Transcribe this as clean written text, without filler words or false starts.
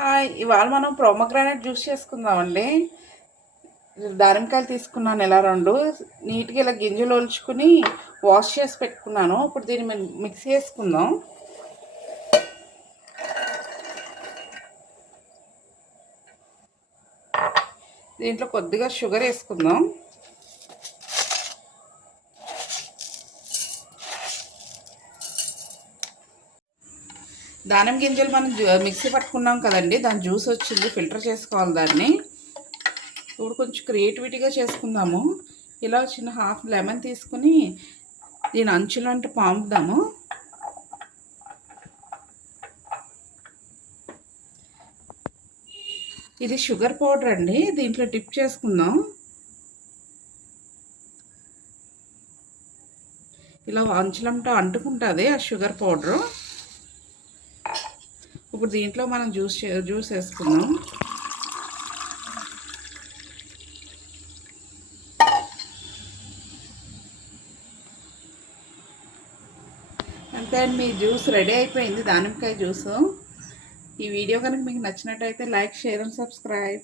Hi! ఇవాళ మనం pomegranate juice చేసుకుందామండి. దానిమ్మకాయలు తీసుకున్నాను ఇలా 2 నీట్‌గా ఇలా గింజలు ఒలుచుకొని వాష్ చేసి పెట్టుకున్నాను. ఇప్పుడు దీన్ని మిక్సీ చేసుకుందాం. దీంట్లో కొద్దిగా షుగర్ వేసుకుందాం. దానిమ్మ గింజలు మనం మిక్సీ పట్టుకున్నాం కదండి, దాని జ్యూస్ వచ్చింది. ఫిల్టర్ చేసుకోవాలి దాన్ని. ఇప్పుడు కొంచెం క్రియేటివిటీగా చేసుకుందాము. ఇలా చిన్న హాఫ్ లెమన్ తీసుకుని దీని అంచులంటే పాముదాము. ఇది షుగర్ పౌడర్ అండి, దీంట్లో డిప్ చేసుకుందాం. ఇలా అంచులంటూ అంటుకుంటుంది ఆ షుగర్ పౌడరు. ఇప్పుడు దీంట్లో మనం జ్యూస్ వేసుకుందాం. అంతే అండి, మీ జ్యూస్ రెడీ అయిపోయింది, దానిమ్మకాయ జ్యూసు. ఈ వీడియో కనుక మీకు నచ్చినట్టయితే లైక్, షేర్ అండ్ సబ్స్క్రైబ్.